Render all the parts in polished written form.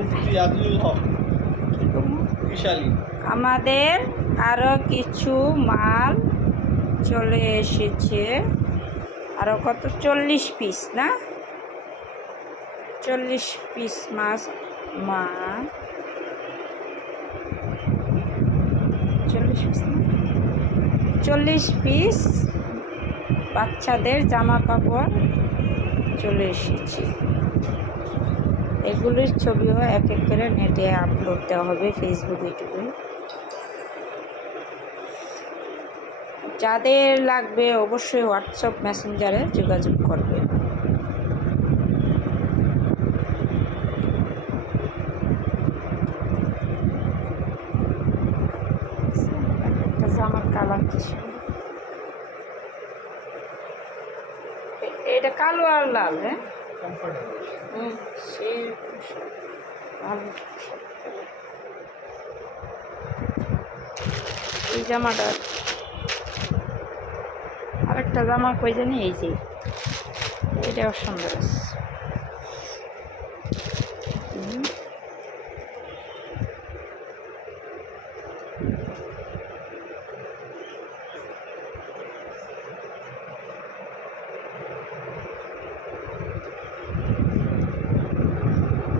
মুফতি আদিলুল হক বিশালী। আমাদের আরও কিছু মাল চলে এসেছে, আরও কত 40 পিস না, 40 পিস মাছ 40 পিস বাচ্চাদের জামা কাপড় চলে এসেছে। এগুলির ছবিও এক এক করে নেটে আপলোড দেওয়া হবে ফেসবুক, ইউটিউবে। যাদের লাগবে অবশ্যই হোয়াটসঅ্যাপ মেসেঞ্জারে যোগাযোগ করবে। একটা জামার কালার কি সুন্দর, এটা কালো আর লাল। হ্যাঁ, সে ভালো। এই জামাটা আরেকটা জামা কই জানি, এই যে এটাও সুন্দর আছে।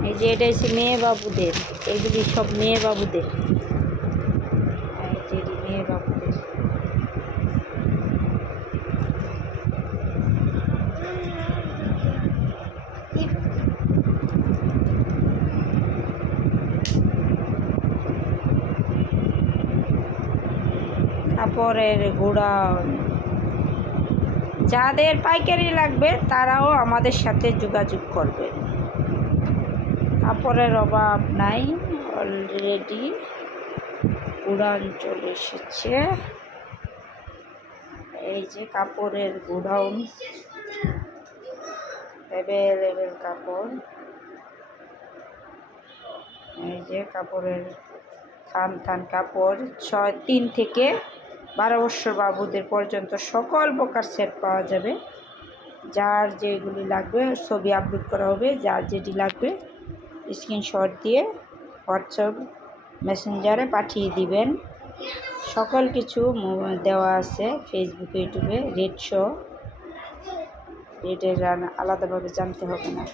এই যে এটা হচ্ছে মেয়ে বাবুদের, এগুলি সব মেয়ে বাবুদের, মেয়ে বাবুদের। কাপড়ের গোডাউন, যাদের পাইকারি লাগবে তারাও আমাদের সাথে যোগাযোগ করবে। কাপড়ের অভাব নাই, অলরেডি গোডাউন চলে এসেছে। এই যে কাপড়ের গোডাউন, অ্যাভেলেবেল কাপড়। এই যে কাপড়ের থান কাপড় 3 থেকে 12 বছর বাবুদের পর্যন্ত সকল প্রকার সেট পাওয়া যাবে। যার যেগুলি লাগবে ছবি আপলোড করা হবে, যার যেটি লাগবে স্ক্রিনশট দিয়ে হোয়াটসঅ্যাপ মেসেঞ্জারে পাঠিয়ে দিবেন। সকল কিছু দেওয়া আছে ফেসবুকে, ইউটিউবে। রেট শো, রেটের আলাদাভাবে জানতে হবে না।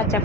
আচ্ছা